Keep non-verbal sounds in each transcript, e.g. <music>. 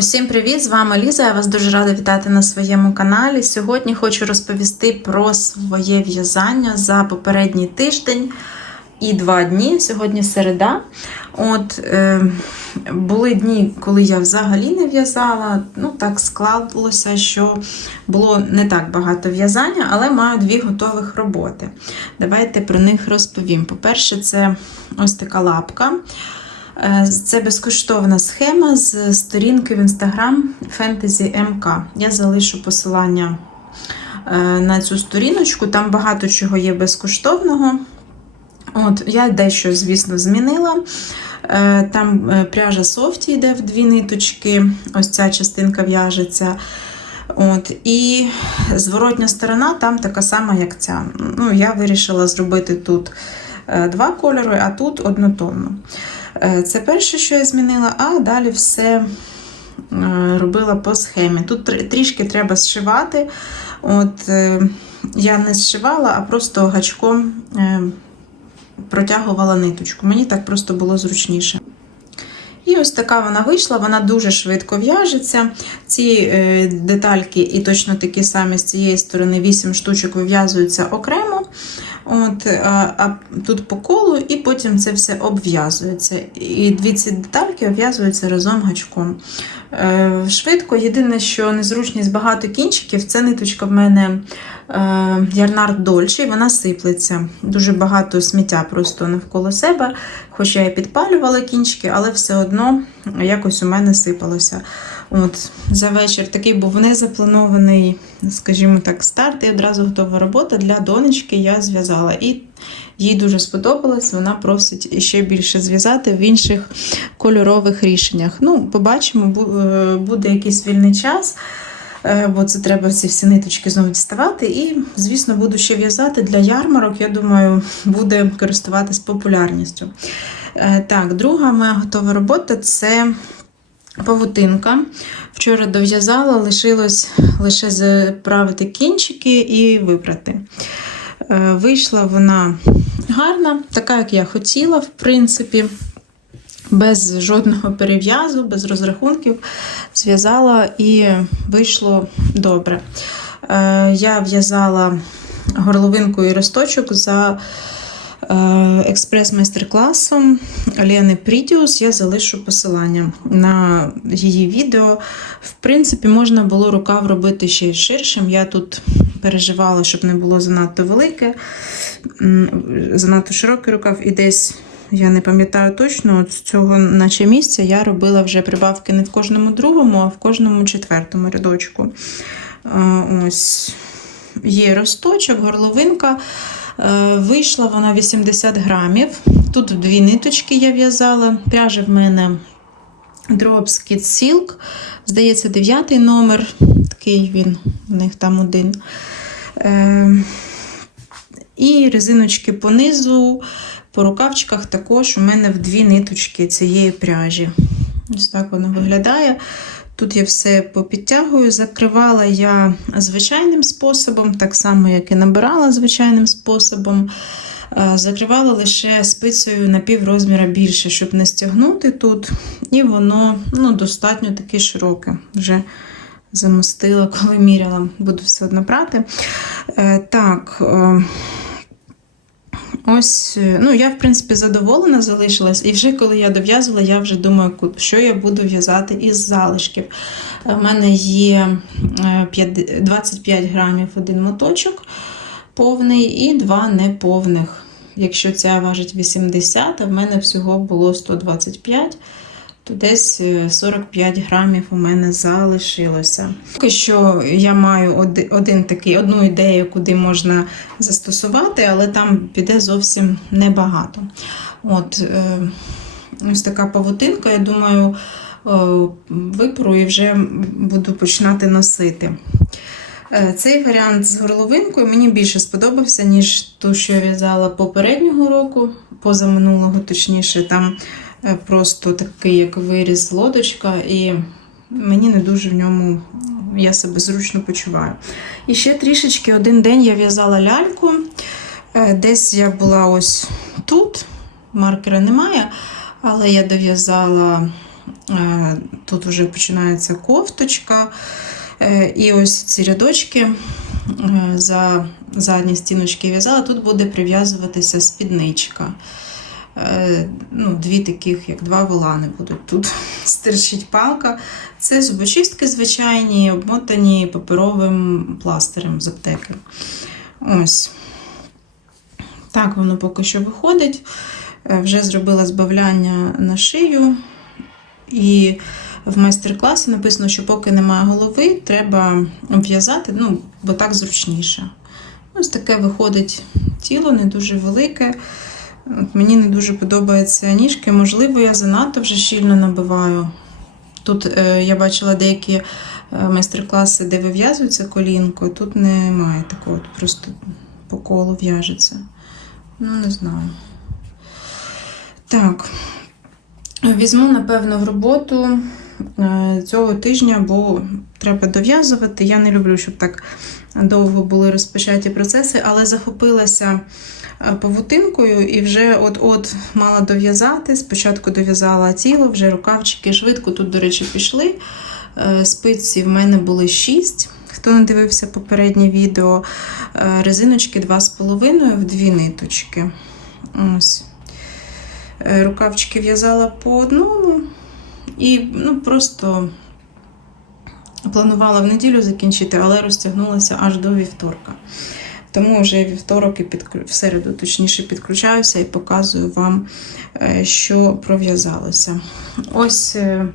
Усім привіт! З вами Ліза. Я вас дуже рада вітати на своєму каналі. Сьогодні хочу розповісти про своє в'язання за попередній тиждень і два дні. Сьогодні середа. От е, були дні, коли я взагалі не в'язала. Ну, так склалося, що було не так багато в'язання, але маю дві готових роботи. Давайте про них розповім. По-перше, це ось така лапка. Е, Це безкоштовна схема з сторінки в інстаграм Fantasy MK. Я залишу посилання е, на цю сторіночку. Там багато чого є безкоштовного. От, Я дещо, звісно, змінила. Е, Там пряжа софті йде в дві ниточки, ось ця частинка в'яжеться. От, І зворотня сторона там така сама, як ця. Ну, Я вирішила зробити тут два кольори, а тут однотонно. Е, Це перше, що я змінила, а далі все е, робила по схемі. Тут трішки треба зшивати. От, е, я не зшивала, а просто гачком протягувала ниточку. Мені так просто було зручніше. І ось така вона вийшла, вона дуже швидко в'яжеться. Ці детальки, і точно такі самі з цієї сторони 8 штучок вив'язуються окремо. От, а, а тут по колу, і потім це все обв'язується. І дві ці детальки обв'язуються разом гачком. Е, швидко, єдине, що незручність багато кінчиків, це ниточка в мене е, Ярнард Дольче, і вона сиплеться. Дуже багато сміття просто навколо себе. Хоча я підпалювала кінчики, але все одно якось у мене сипалося. От, За вечір такий був незапланований, скажімо так, старт, і одразу готова робота для донечки я зв'язала. І їй дуже сподобалось, вона просить ще більше зв'язати в інших кольорових рішеннях. Ну, побачимо, е, буде якийсь вільний час. Е, Бо це треба ці всі ниточки знову діставати. І, звісно, буду ще в'язати для ярмарок. Я думаю, буде користуватись популярністю. Е, Так, друга моя готова робота це павутинка. Вчора дов'язала, лишилось лише заправити кінчики і випрати. Е, Вийшла вона гарна, така, як я хотіла, в принципі, без жодного перев'язу, без розрахунків. Зв'язала і вийшло добре. Е, Я в'язала горловинку і росточок за е, експрес-майстер-класом Лени Прідіус. Я залишу посилання на її відео. В принципі, можна було рукав робити ще й ширшим. Я тут переживала, щоб не було занадто велике, занадто широкий рукав, і десь. Я не пам'ятаю точно, от з цього наче місця я робила вже прибавки не в кожному другому, а в кожному четвертому рядочку. Е, Ось є росточок, горловинка. Е, Вийшла вона 80 грамів. Тут дві ниточки я в'язала. Пряжа в мене Drops Kid Silk. Здається, дев'ятий номер. Такий він, в них там один. Е, І резиночки понизу, по рукавчиках також у мене в дві ниточки цієї пряжі. Ось так воно виглядає. Тут я все попідтягую. Закривала я звичайним способом, так само, як і набирала звичайним способом. Е, Закривала лише спицею на пів розміра більше, щоб не стягнути тут. І воно ну, достатньо таке широке. Вже замостила, коли міряла, буду все одно прати. Е, Так. Е, Ось, е, ну я, в принципі, задоволена залишилась. І вже коли я дов'язувала, я вже думаю, що я буду в'язати із залишків. У мене є е, 25 грамів один моточок повний і два неповних. Якщо ця важить 80, а в мене всього було 125, то десь е, 45 грамів у мене залишилося. Поки що я маю один такий, одну ідею, куди можна застосувати, але там піде зовсім небагато. От, е, ось така павутинка, я думаю, е, випру і вже буду починати носити. Е, Цей варіант з горловинкою мені більше сподобався, ніж ту, що я в'язала попереднього року, позаминулого, точніше, там е, просто такий, як виріз лодочка, і мені не дуже в ньому я себе зручно почуваю. І ще трішечки один день я в'язала ляльку. Е, Десь я була ось тут, маркера немає, але я дов'язала Е, Тут вже починається кофточка. Е, І ось ці рядочки е, за задні стіночки в'язала. Тут буде прив'язуватися спідничка. Е, Ну, дві таких, як два волани будуть тут. <laughs> Стирчить палка. Це зубочистки звичайні, обмотані паперовим пластирем з аптеки. Ось. Так воно поки що виходить. Е, Вже зробила збавляння на шию. І в майстер-класі написано, що поки немає голови, треба обв'язати, ну, бо так зручніше. Ось таке виходить тіло, не дуже велике. От Мені не дуже подобаються ніжки. Можливо, я занадто вже щільно набиваю. Тут е, я бачила деякі е, майстер-класи, де вив'язується колінко, тут немає такого, просто по колу в'яжеться. Ну, не знаю. Так. Візьму, напевно, в роботу е, цього тижня, бо треба дов'язувати. Я не люблю, щоб так довго були розпочаті процеси, але захопилася е, павутинкою і вже от-от мала дов'язати. Спочатку дов'язала тіло, вже рукавчики швидко тут, до речі, пішли. Е, Спиці в мене були 6. Хто не дивився попереднє відео, е, резиночки 2,5 в дві ниточки. Ось. Рукавчики в'язала по одному і ну, просто планувала в неділю закінчити, але розтягнулася аж до вівторка. Тому вже вівторок і підклю... в середу точніше підключаюся і показую вам, е, що пров'язалося. Ось е,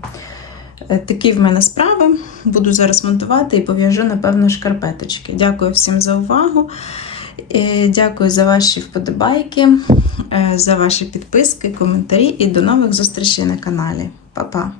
е, такі в мене справи. Буду зараз монтувати і пов'яжу, напевно, шкарпеточки. Дякую всім за увагу. Дякую за ваші вподобайки, за ваші підписки, коментарі і до нових зустрічей на каналі. Па-па!